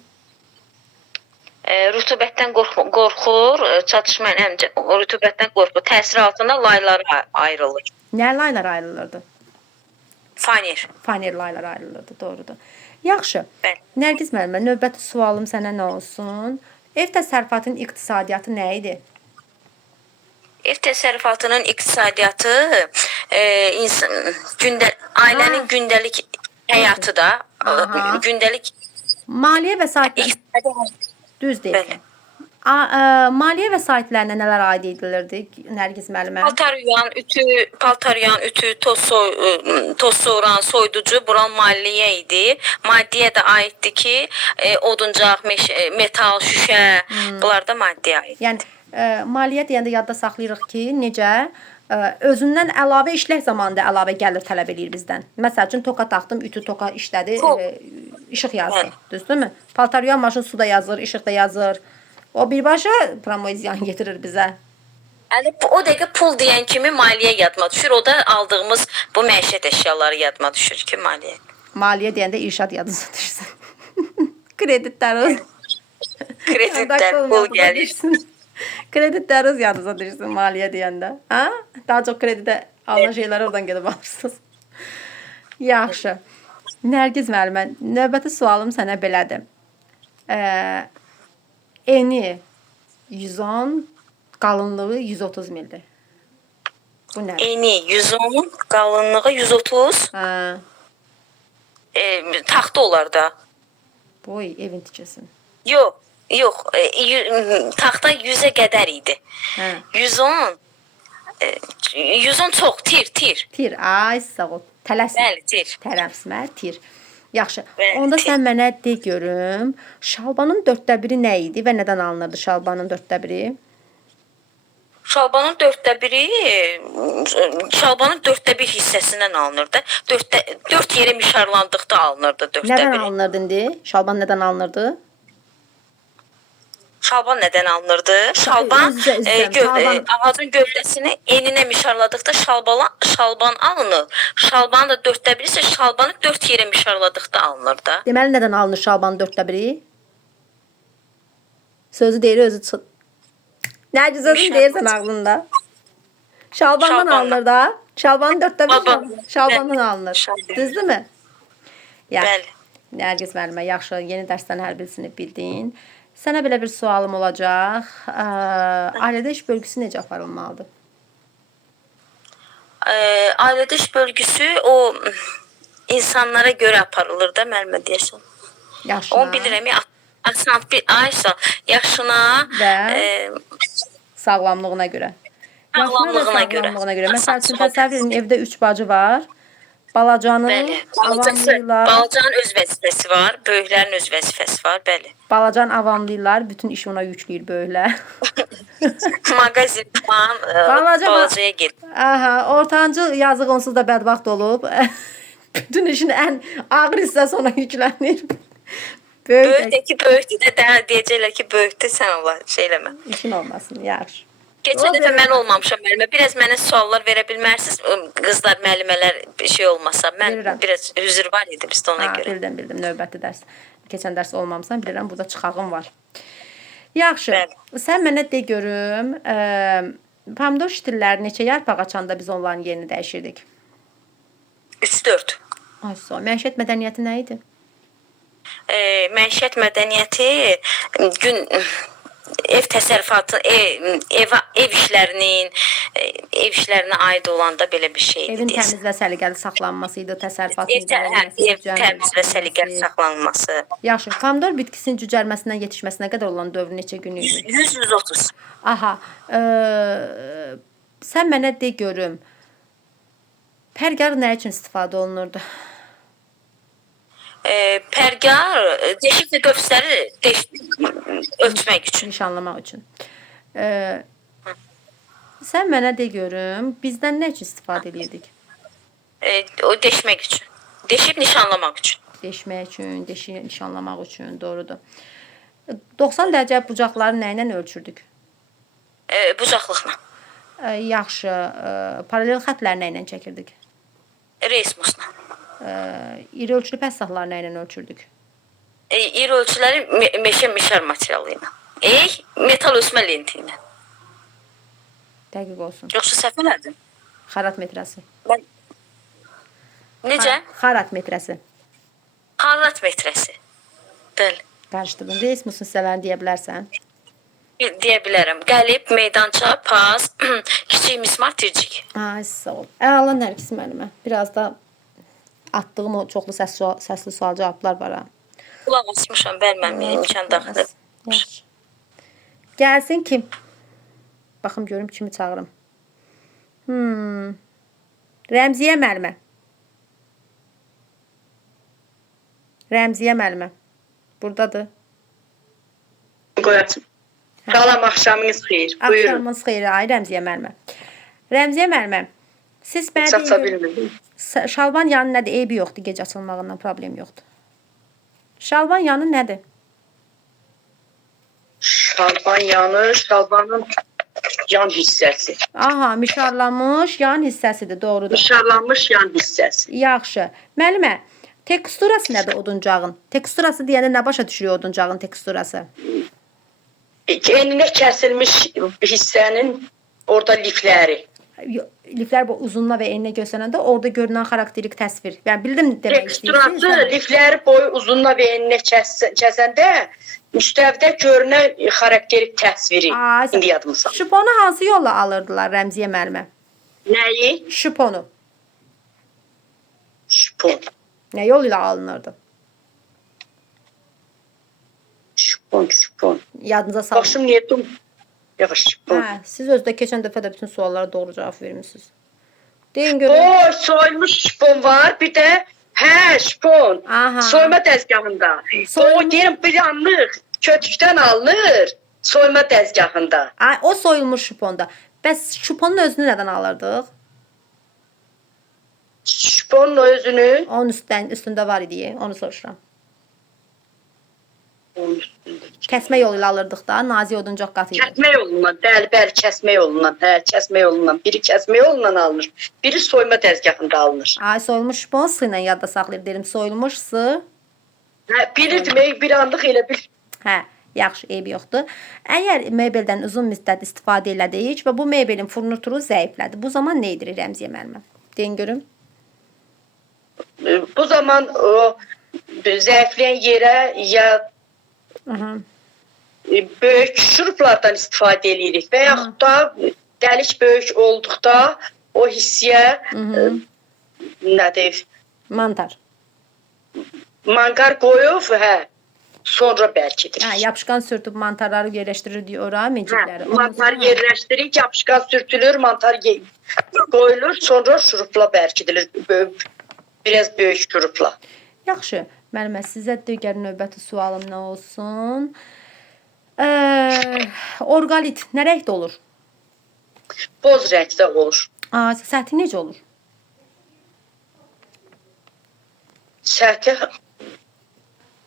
Rütubətdən qorxur, çatışma həmcə rütubətdən qorxur. Təsir altında laylara ayrılır. Nə laylar ayrılırdı? Faner. Faner laylar ayrılırdı, doğrudur. Yaxşı. Bəli. Nərgiz müəllimə, növbəti sualım sənə nə olsun? Ev təsərrüfatının iqtisadiyyatı nə idi? Ev təsərrüfatının iqtisadiyyatı ailənin gündəlik həyatı da, gündəlik Maliyyə vəsaitləri iqtisadi düz deyirsən. Maliyyə vəsaitlərinə nələr aid edilirdi Nərgiz müəllimə? Paltar yuyan ütü, toz soğuran, soyuducu buran maliyyə idi. Maddiyə də aiddir ki, oduncaq, metal, şüşə, bunlar da maddiyə aid. Yəni maliyyə deyəndə yadda saxlayırıq ki, necə özündən əlavə işlək zamanında əlavə gəlir tələb eləyir bizdən. Məsəl üçün toka taxdım, ütü toka işlədi, işıq yazdı. Düzdürmü? Paltar yuyan maşın suda yazır, işıq da yazır. O birbaşa promoy ziyan getirir bizə. Yəni o dəqiqə pul deyən kimi maliyyə yadıma düşür. O da aldığımız bu məişət əşyaları yadıma düşür ki, maliyyə. Maliyyə deyəndə irşad yadınıza düşsün. Kreditlər. Kreditlər, pul gəlir. Kreditlər yadınıza düşsün maliyyə deyəndə. Ha? Daha çox kredidə alınan şeyləri oradan gedib alırsınız. Yaxşı. Nərgiz müəllimə, növbəti sualım sənə belədir. Eni 110, qalınlığı 130 mildir. Bu nə? Eni 110, qalınlığı 130. Hə. Taxta olar da. Boy, evin tikəsin. Yox. Taxta 100-ə qədər idi. Hə. 110 çox, tir. Tir, ay sağ ol. Tələsmə. Bəli, tir. Tərəfsmə, tir. Yaxşı. Bəli, Onda tir. sən mənə de görüm, şalbanın 1/4 nə idi və nədən alınırdı şalbanın 1/4? Şalbanın 1/4 şalbanın 1/4 hissəsindən alınırdı. 4 yerə mişarlandıqda alınırdı 1/4. Nədən alınırdı indi? Şalban nədən alınırdı? Şalban nədən alınırdı? Şalban Şalban. ağacın gövdəsini eninə mişarladıqda şalban alınır. Şalbanın da 1/4 isə şalbanı 4 yerə mişarladıqda alınırdı. Deməli nədən alınır şalbanın 1/4? Sözü deyir özü çıx. Nə sözü deyirsən ağlında? Şalbandan alınır da. Şalbanın 1/4 şalbandan alınır. Düzdürmü? Bəli. Nərgiz müəllimə, yaxşı, yeni dərsdən hər birisini bildin. Sənə belə bir sualım olacaq. Ailədə iş bölgüsü necə aparılmalıdır? Ailədə iş bölgüsü o insanlara görə aparılır da müəllimə deyəsən. Yaşına Onu bilirəm. Asan bir aysa yaşına və sağlamlığına görə. sağlamlığına görə. Məsəl üçün təsəvvür edin, evdə 3 bacı var. Balacanın avamlıylar. Balacanın öz vəzifəsi var, böyüklərin öz vəzifəsi var, bəli. Balacan avamlıylar, bütün işi ona yükləyir böyüklər. Mağazin falan balacaya gedir. Aha, ortancı yazıq onsuz da bədbəxt olub. Bütün işin ən ağır hissəsi ona yüklənir. Böyükdəki böyükdür də deyəcəklər ki, böyükdür, sən ola şey eləmə. İşin olmasın, yaxşı. Keçən dəfə mən olmamışam müəllimə. Biraz mənə suallar verə bilmərsiniz? Qızlar, müəllimələr bir şey olmasa. Mən biraz üzr var idi bizdə ona görə. Bildim, növbəti dərs. Keçən dərs olmamısan, bilirəm, burada çıxağım var. Yaxşı, sən mənə de görüm, pomidor ştilləri neçə yarpaq açanda biz onların yerini dəyişirdik? 3-4. Ay sağ ol. Məişət mədəniyyəti nə idi? Məişət mədəniyyəti gün ev təsərrüfatı, ev işlərinə aid olanda belə bir şeydir. Evin təmiz və səliqəli saxlanması idi, təsərrüfatın ev təmiz və səliqəli saxlanması. Yaxşı, pomidor bitkisinin cücərməsindən yetişməsinə qədər olan dövr neçə gün idi? 100-130. Aha, sən mənə de görüm, pərgar nə üçün istifadə olunurdu? Pərgar deşik və qövsləri ölçmək üçün. Nişanlamaq üçün. Sən mənə de görüm, bizdən nə üçün istifadə edirdik? O deşmək üçün. Deşib nişanlamaq üçün. Deşmək üçün, deşib nişanlamaq üçün, doğrudur. 90 dərəcə bucaqları nə ilə ölçürdük? Bucaqlıqla. Yaxşı, paralel xətləri nə ilə çəkirdik? Reismusla. İri ölçülü pəssahlar nə ilə ölçürdük? İri ölçüləri meşə materialı ilə. Metal ölçmə lenti ilə. Dəqiq olsun. Yoxsa səhv elədim? Xarat metrəsi. Necə? Xarat metrəsi. Xarat metrəsi. Bəli. Qarışdırdın. Reismusun hissələrini deyə bilərsən? Deyə bilərəm. Qəlib, meydança, pas, kiçik mismar, tircik. Ay, sağ ol. Əla Nərgiz müəllimə. Biraz da atdığım o çoxlu səsli sual cavablar var ha. Qulaq asmışam, bəli, mənim imkan daxildir. Yaxşı. Gəlsin kim? Baxım görüm kimi çağırım. Rəmziyə müəllimə. Rəmziyə müəllimə. Burdadır. Qoyacam. Salam, axşamınız xeyir. Buyurun. Axşamınız xeyir, ay Rəmziyə müəllimə. Rəmziyə müəllimə, siz Çaça mənə bilmirdim. şalban yanı nədir? Eybi yoxdur, gecə açılmağından problem yoxdur. Şalban yanı nədir? Şalban yanı, şalbanın yan hissəsi. Aha, mişarlanmış yan hissəsidir, doğrudur. Mişarlanmış yan hissəsi. Yaxşı. Müəllimə, teksturası nədir oduncağın? Teksturası deyəndə nə başa düşürük oduncağın teksturası? Eninə kəsilmiş hissənin orada lifləri. Liflər bu uzunluğa və eninə göstərəndə orada görünən xarakterik təsvir. Yəni bildim demək Teksturası istəyirsiniz. lifləri boyu uzunluğa və eninə kəsəndə müstəvidə görünən xarakterik təsviri. İndi yadımı saldım. Şiponu hansı yolla alırdılar Rəmziyə müəllimə? Nəyi? Şiponu. Şipon. Nə yol ilə alınırdı? Şipon. Yadınıza salın. Başım niyetim. Yavaş şipon. Hə, siz özdə keçən dəfə də bütün suallara doğru cavab vermisiniz. Deyin görün. O soyulmuş şipon var. Bir də şipon. Aha. Soyma dəzgahında. Soyulmuş- O deyirəm bir anlıq kötükdən alınır. Soyma dəzgahında. Ay, o soyulmuş şiponda. Bəs şiponun özünü nədən alırdıq? Şiponun özünü Onun üstündə var idi, onu soruşuram. onun üstündə. Kəsmə yolu ilə alırdıq da, nazik oduncaq qatı idi. Kəsmə yolundan, bəli, kəsmə yolundan. Kəsmə yolundan. Biri kəsmə yolundan alınır. Biri soyma dəzgahında alınır. Ay, soyulmuş şipon sı ilə yadda saxlayıb dedim. Soyulmuş sı. Biri demək bir anlıq elə bir Hə, yaxşı, eybi yoxdur. Əgər mebeldən uzun müddət istifadə elədik və bu mebelin furnituru zəiflədi, bu zaman nə edirik Rəmziyə müəllimə? Deyin görüm. bu zaman o zəifləyən yerə ya Aha. böyük şuruplardan istifadə edirik və yaxud da dəlik böyük olduqda o hissiyə nədir? Mantar. Manqar qoyub, sonra bərkidir. Hə, yapışqan sürtüb mantarları yerləşdirir deyə ora mecikləri. Mantar yerləşdirir, yapışqan sürtülür, mantar qoyulur, sonra şurupla bərkidilir. Biraz böyük şurupla. Yaxşı. Müəllimə, sizə digər növbəti sualım nə olsun? Orqalit nə rəngdə olur? Boz rəngdə olur. Səthi necə olur? Səthi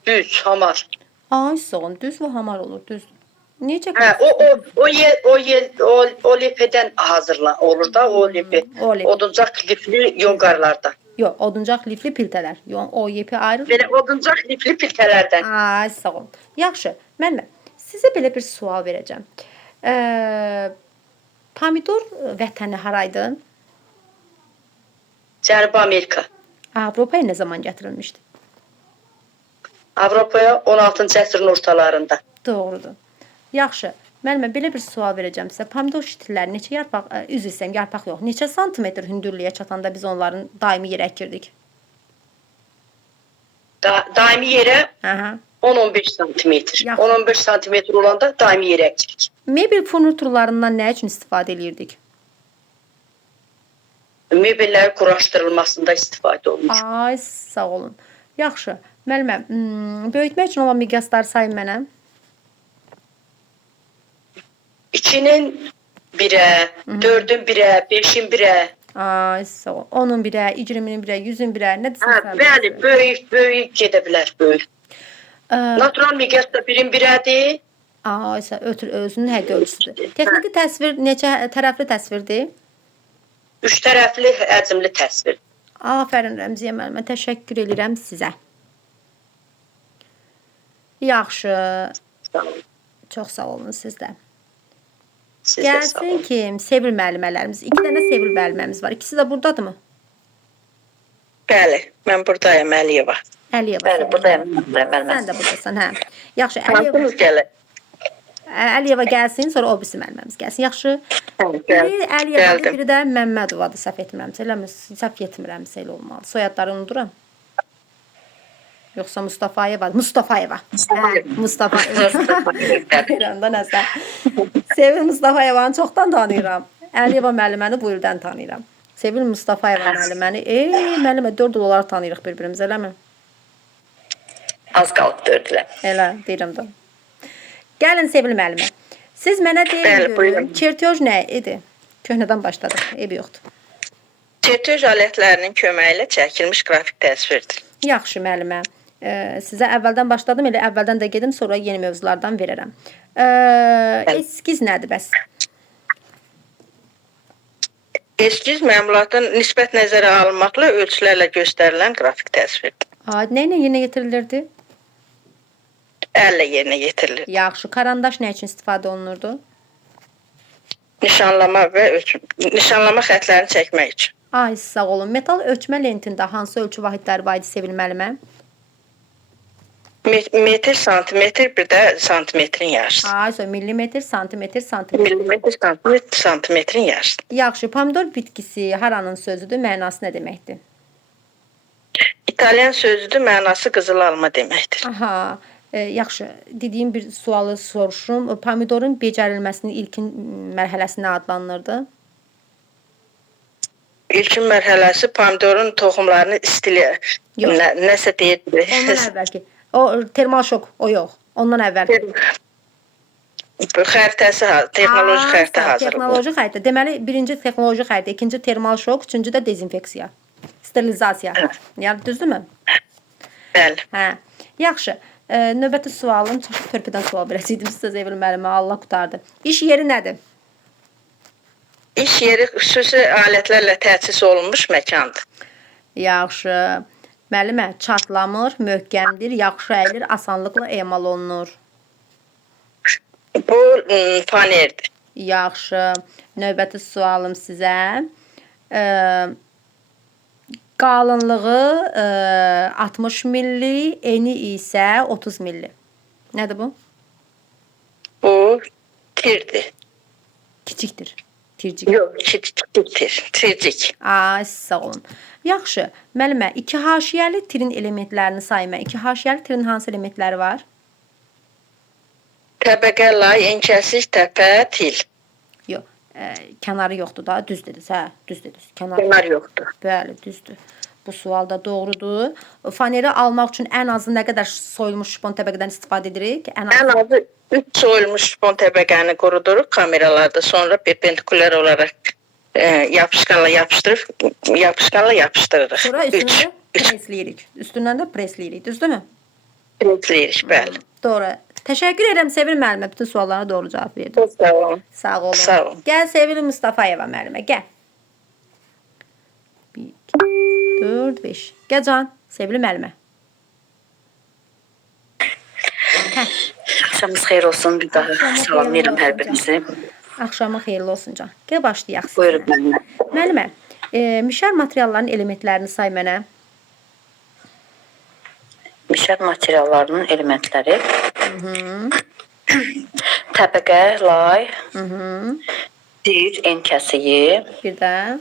düz, hamar. Ay, soğan, düz və hamar olur, düz. Necə? O lifədən hazırlanır da, o lifi. Oduncaq lifli yonqarlardan. Yox, oduncaq lifli piltələr. Yox, o yepi ayrı. Belə oduncaq lifli piltələrdən. Ay, sağ olun. Yaxşı. Müəllimə, sizə belə bir sual verəcəm. Pomidor vətəni haraydı? Cənubi Amerika. Avropaya nə zaman gətirilmişdi? Avropaya 16-cı əsrin ortalarında. Doğrudur. Yaxşı. Müəllimə, belə bir sual verəcəm sizə. Pomidor şitilləri neçə yarpaq, üzr istəyirəm, yarpaq yox. Neçə santimetr hündürlüyə çatanda biz onların daimi yerə əkirdik? Daimi yerə Aha. 10-15 santimetr. Yaxşı. 10-15 santimetr olanda daimi yerə əkirik. Mebel furniturlarından nə üçün istifadə edirdik? Mebellərin quraşdırılmasında istifadə olunur. Ay, sağ olun. Yaxşı. Müəllimə, böyütmək üçün olan miqyasları sayın mənə. 2-nin 1-ə, 4-ün 1-ə, 5-in 1-ə. Ay, sağ ol. 10-un 1-ə, 20-nin 1-ə, 100-ün 1-ə, nə desən? Bəli, böyük gedə bilər, böyük. Natural miqyas da 1-in 1-ədir. Ay, özünün həqiqi ölçüsüdür. Texniki təsvir neçə tərəfli təsvirdir? 3 tərəfli həcmli təsvir. Afərin Rəmziyə müəllimə, təşəkkür edirəm sizə. Yaxşı. Çox sağ olun siz də. Siz də sağ Gəlsin olun. kim? Sevil müəllimələrimiz. 2 dənə Sevil müəlliməmiz var. İkisi də burdadırmı? Bəli, mən buradayım, Əliyeva. Əliyeva. Bəli, buradayım. Sən də burdasan, hə. Yaxşı, Əliyeva. Hansınız gəlir? Əliyeva gəlsin, sonra o birisi müəlliməmiz gəlsin. Yaxşı. Biri Əliyevadır, biri də Məmmədovadır. Səhv etmirəmsə, elə olmalı. Soyadları unuduram. Yoxsa Mustafayeva? Mustafayeva. Hə, Mustafayeva. Eyranda nəsə. Sevil Mustafayevanı çoxdan tanıyıram. Əliyeva müəlliməni bu ildən tanıyıram. Sevil Mustafayeva müəlliməni, müəllimə 4 il olaraq tanıyırıq bir-birimizə, eləmi? Az qalıb 4 ilə. Elə, deyirəm də. Gəlin Sevil müəllimə. Siz mənə deyin Bəli, görün, buyurun. çertyoj nə idi? Köhnədən başladıq, evi yoxdur. Çertyoj alətlərinin köməyi ilə çəkilmiş qrafik təsvirdir. Yaxşı müəllimə. Sizə əvvəldən başladım, elə əvvəldən də gedim, sonra yeni mövzulardan verərəm. Eskiz nədir bəs? Eskiz məmulatın nisbət nəzərə alınmaqla ölçülərlə göstərilən qrafik təsvirdir. Nə ilə yerinə yetirilirdi? Əllə yerinə yetirilir. Yaxşı. Karandaş nə üçün istifadə olunurdu? Nişanlama xətlərini çəkmək üçün. Ay, sağ olun. Metal ölçmə lentində hansı ölçü vahidləri var idi Sevil müəllimə? Metr, santimetr, bir də santimetrin yarısı. Ay, millimetr, santimetr, santimetr. Millimetr, santimetrin yarısı. Yaxşı. Pomidor bitkisi haranın sözüdür, mənası nə deməkdir? İtalyan sözüdür, mənası qızıl alma deməkdir. Aha. Yaxşı. Dediyim bir sualı soruşurum. Pomidorun becərilməsinin ilkin mərhələsi nə adlanırdı? İlkin mərhələsi pomidorun toxumlarını istiliyə. Nəsə deyirdi. Ondan əvvəlki. O termal şok, o yox. Ondan əvvəlki. Xəritəsi, texnoloji xəritə hazırlıq. Texnoloji xəritə. Deməli, birinci texnoloji xəritə, ikinci termal şok, üçüncü də dezinfeksiya. Sterilizasiya. Yəni düzdürmü? Bəli. Hə. Yaxşı. Növbəti sualım, çox törpədən sual verəcəydim sizə Sevil müəllimə, Allah qurtardı. İş yeri nədir? İş yeri xüsusi alətlərlə təchiz olunmuş məkandır. Yaxşı. Müəllimə, çatlamır, möhkəmdir, yaxşı əyilir, asanlıqla emal olunur. Bu fanerdir. Yaxşı. Növbəti sualım sizə. Qalınlığı 60 milli, eni isə 30 milli. Nədir bu? Bu tirdir. Kiçikdir. Tircik. Yox, kiçikdir. Tircik. Ay, sağ olun. Yaxşı. Müəllimə, iki haşiyəli tirin elementlərini sayma. İki haşiyəli tirin hansı elementləri var? Təbəqə, lay, enkəsik, təpə, til. Yox. Kənarı yoxdur da, düz dediniz. Hə, düz dediniz. Kənarı Bunlar yoxdur. Bəli, düzdür. Bu sual da doğrudur. Faneri almaq üçün ən azı nə qədər soyulmuş şpon təbəqədən istifadə edirik? Ən azı 3 soyulmuş şpon təbəqəni quruduruq kameralarda, sonra perpendikulyar olaraq yapışqanla yapışdırırıq. Sonra üstündən də presləyirik. Üstündən də presləyirik, düzdürmü? Presləyirik, bəli. Doğru. Təşəkkür edirəm Sevil müəllimə, bütün suallara doğru cavab verdiniz. Sağ olun. Sağ olun. Sağ olun. Gəl Sevil Mustafayeva müəllimə, gəl. 1, 2, 4, 5. Gəl Can, Sevil müəllimə. Axşamınız xeyir olsun. Bir daha salamlayıram hər birinizi. Axşamın xeyirli olsun Can. Gəl başlayaq. Buyurun müəllimə. Müəllimə, mişar materialların elementlərini say mənə. Mişar materiallarının elementləri. Təbəqə, lay, tir, enkəsiyi. Bir də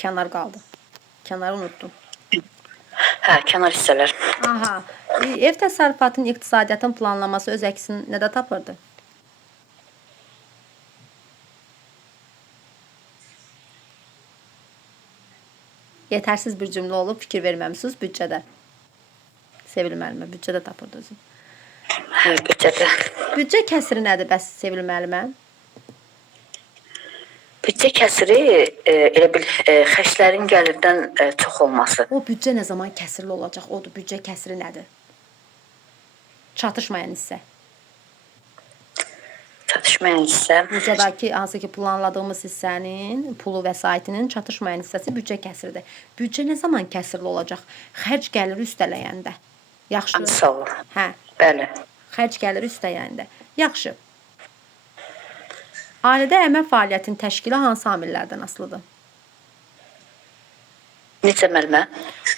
kənar qaldı. Kənarı unutdum. Hə, kənar hissələr. Aha. Ev təsərrüfatının iqtisadiyyatın planlaması öz əksini nədə tapırdı? Yetərsiz bir cümlə olub, fikir verməmisiniz büdcədə. Sevil müəllimə, büdcədə tapırdı özü. Hə, büdcədə. Büdcə kəsiri nədir bəs Sevil müəllimə? Büdcə kəsiri elə bil xərclərin gəlirdən çox olması. O büdcə nə zaman kəsirli olacaq? Odur, büdcə kəsiri nədir? Çatışmayan hissə. Çatışmayan hissə. Büdcədəki hansı ki planladığımız hissənin, pulu vəsaitinin çatışmayan hissəsi büdcə kəsiridir. Büdcə nə zaman kəsirli olacaq? Xərc gəliri üstələyəndə. Yaxşı. Sağ ol. Hə. Bəli. Xərc gəliri üstələyəndə. Yaxşı. Ailədə əmək fəaliyyətinin təşkili hansı amillərdən asılıdır? Necə müəllimə?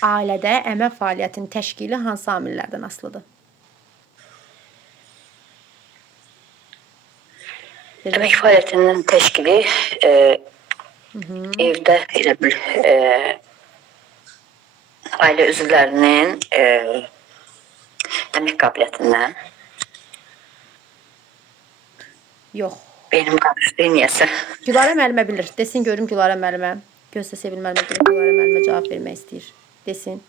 Ailədə əmək fəaliyyətinin təşkili hansı amillərdən asılıdır? Əmək fəaliyyətinin təşkili evdə elə bil ailə üzvlərinin əmək qabiliyyətindən. Yox. Benim qarışdı niyəsə. Gülarə müəllimə bilir. Desin görüm Gülarə müəllimə. Gözlə Sevil müəllimə görə Gülarə müəllimə cavab vermək istəyir. Desin.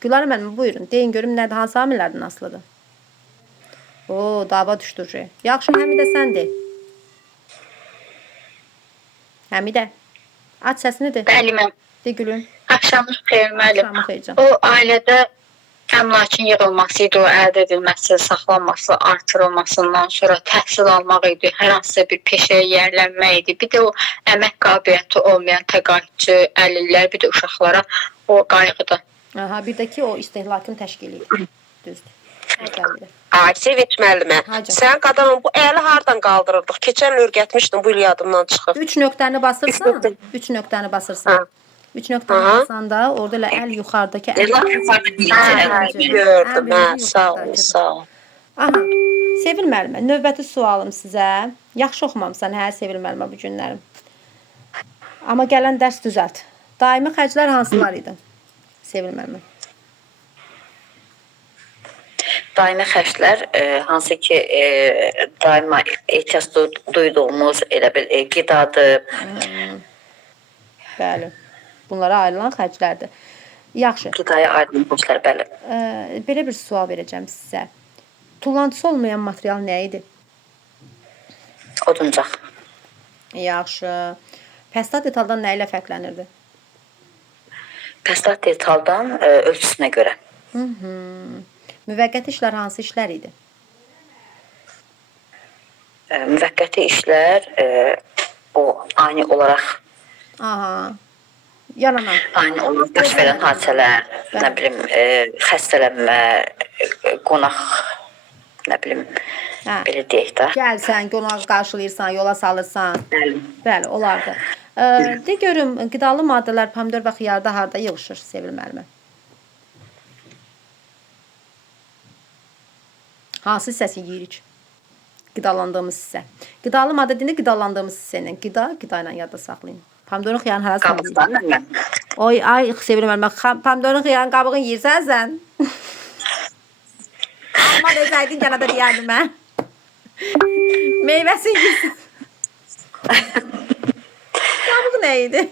Gülarə müəllimə buyurun. Deyin görüm nədir, hansı amillərdən asılıdır? Oo, dava düşdürür. Yaxşı, Həmidə sən de. Həmidə. Aç səsini de. Bəli, mən. De gülüm. Axşamınız xeyir müəllim. Axşamı xeyircan. O ailədə əmlakın yığılması idi, o əldə edilməsi, saxlanması, artırılmasından sonra təhsil almaq idi, hər hansısa bir peşəyə yiyələnmək idi. Bir də o əmək qabiliyyəti olmayan təqaüdçü əlillər, bir də uşaqlara o qayğıdır. Aha, bir də ki o istehlakın təşkili. Düzdür. Gözəldir. Ay Sevinç müəllimə, Hacı. sən qadının bu əli hardan qaldırırdıq? Keçən il öyrətmişdim, bu il yadımdan çıxıb. 3 nöqtəni basırsan, 3 nöqtəni basırsan. 3 nöqtəni Aha. basanda orada elə əl yuxarıdakı əl. Lap yuxarıda birinci Gördüm, Ən hə, birinci sağ ol, yuxarıdakı. sağ ol. Aha. Sevil müəllimə, növbəti sualım sizə. Yaxşı oxumamısan, hə Sevil müəllimə bu günlərim. Amma gələn dərs düzəlt. Daimi xərclər hansılar idi? Sevil müəllimə. Daimi xərclər hansı ki daima ehtiyac duyduğumuz elə bil qidadır. Bəli. Bunlara ayrılan xərclərdir. Yaxşı. Qidaya ayrılan xərclər bəli. Belə bir sual verəcəm sizə. Tullantısı olmayan material nə idi? Oduncaq. Yaxşı. Pəstat detaldan nə ilə fərqlənirdi? Pəstat detaldan ölçüsünə görə. Müvəqqəti işlər hansı işlər idi? Müvəqqəti işlər o ani olaraq Aha. Yaranan. ani olaraq baş verən hadisələr, nə bilim xəstələnmə, qonaq, nə bilim Hə. belə deyək də. Gəlsən, qonağı qarşılayırsan, yola salırsan. Bəli. Bəli, olardı. De görüm, qidalı maddələr pomidor və xiyarda harda yığışır Sevil müəllimə? Hansı hissəsi yeyirik? Qidalandığımız hissə. Qidalı maddə deyəndə qidalandığımız hissə ilə. Qida ilə yadda saxlayın. Pomidorun xiyarın harasını yeyirik? Qabıqdan mən. Oy, ay Sevil müəllimə, pomidorun xiyarın qabığını yeyirsən sən? Alma desəydin gənə də deyərdim mən. Meyvəsini yeyirsən. Qabığı nə idi?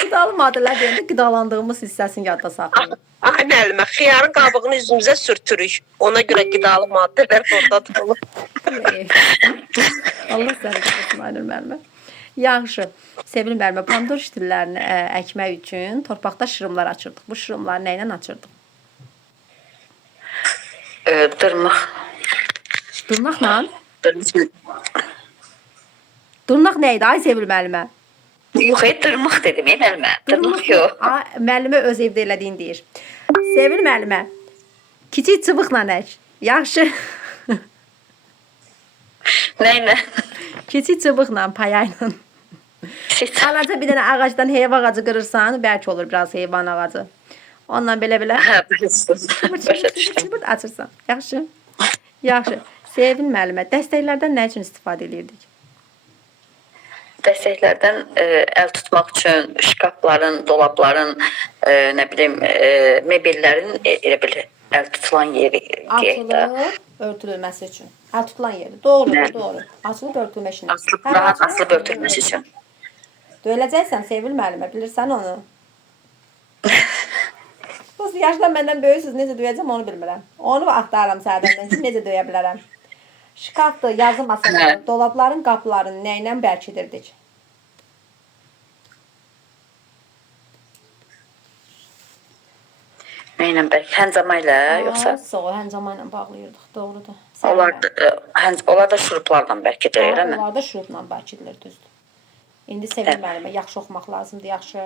Qidalı maddələr deyəndə qidalandığımız hissəsini yadda saxlayın. Ay müəllimə, xiyarın qabığını üzümüzə sürtürük. Ona görə qidalı maddələr orada olur. Allah səni qorusun Aynur müəllimə. Yaxşı. Sevil müəllimə, pomidor ştillərini əkmək üçün torpaqda şırımlar açırdıq. Bu şırımları nə ilə açırdıq? Dırmıq. Dırnaqla? Dırmıq. Dırnaq nə idi? Ay Sevil müəllimə. Yox, dırmıq dedim, müəllimə. Dırmıq yox. Müəllimə öz evdə elədiyin deyir. Sevil müəllimə, kiçik çubuqla ək. Yaxşı. Nə ilə? Kiçik çubuqla, payayla. Alaca bir dənə ağacdan heyvan ağacı qırırsan, bəlkə olur biraz heyvan ağacı. Ondan belə-belə Hə, başa düşdüm. açırsan. Yaxşı. Yaxşı. Sevil müəllimə, dəstəklərdən nə üçün istifadə edirdik? Dəstəklərdən əl tutmaq üçün şkafların, dolabların, nə bilim, mebellərin elə bil əl tutulan yeri deyək də. Açılıb, örtülməsi üçün. Əl tutulan yeri. Doğru, doğru. Açılıb örtülmək üçün. Rahat asılıb örtülməsi üçün. Döyüləcəksən Sevil müəllimə, bilirsən onu. Siz yaşdan məndən böyüksünüz, necə döyəcəm onu bilmirəm. Onu axtarıram səndən, necə döyə bilərəm. Şkafdır, yazı masaları, dolabların qapılarını nə ilə bərkidirdik? Nə ilə bəlkə? Həncama ilə, yoxsa? Soğu, həncama ilə bağlayırdıq, doğrudur. Onlar da şuruplarla bəlkədir, eləmi? Onlar da şurupla bərkidilir, düzdür. İndi Sevil müəllimə, yaxşı oxumaq lazımdır, yaxşı.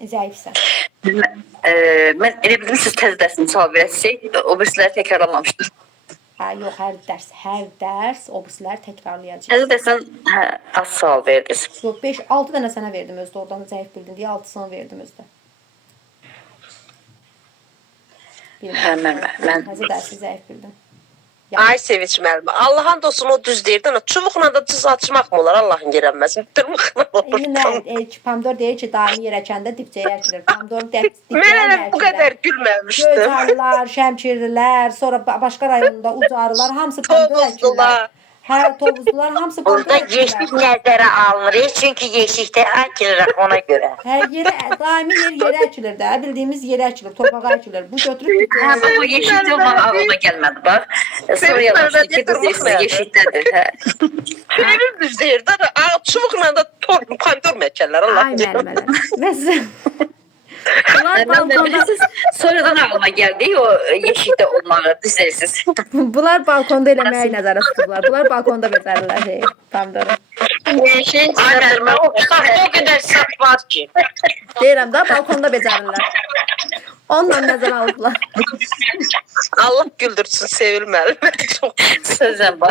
Zəifsən. Mən elə bildim siz təzə dərsini sual verəsiz, o birisləri təkrarlamamışdır. Hə, yox, hər dərs o birisləri təkrarlayacaq. Təzə dərsən az sual verdiniz. Yox, 5-6 dənə sənə verdim özdə, oradan zəif bildin deyə 6-sını verdim özdə. Hə, mən Təzə dərsi zəif bildin. Ay Sevinç müəllimə, Allahın dostum o düz deyirdi. Ana çubuqla da düz açmaq mı olar? Allahın girəməsin. Dırmıqla olur. İndi pomidor deyir ki, daimi yerəkəndə dipçəyə əkilir. Pomidor Mən bu qədər gülməmişdim. Göyçarlar, Şəmkirlilər, sonra başqa rayonunda Ucarılar, hamısı pomidor əkirlər. Tovuzlular. Hə, Tovuzlular, hamısı pomidor Burada yeşik nəzərə alınır, çünki yeşikdə əkilir ona görə. Hə, daimi yerə əkilir də, bildiyimiz yerə əkilir, torpağa əkilir. Bu götürüb Hə, bu yeşikdə olmaq ağlıma gəlmədi, bax. Soruyorlar ki, bu yeşikdədir, hə. Sevim düz deyirdi. Çubuqla da pomidor mu əkərlər? Ay Allahın müəllimə. Məsələn. Bunlar balkonda, Sonradan ağlıma gəldi o yeşikdə olmağı, düzəlsiz. bunlar balkonda eləməyə nəzərə tutublar. Bunlar balkonda becərirlər şey, pomidoru. Yeşil çizərmə o qədər sap var ki. Deyirəm də, balkonda becərirlər. Onunla nəzərə alıblar. Allah güldürsün Sevil müəllimə. Çox Sözən bax.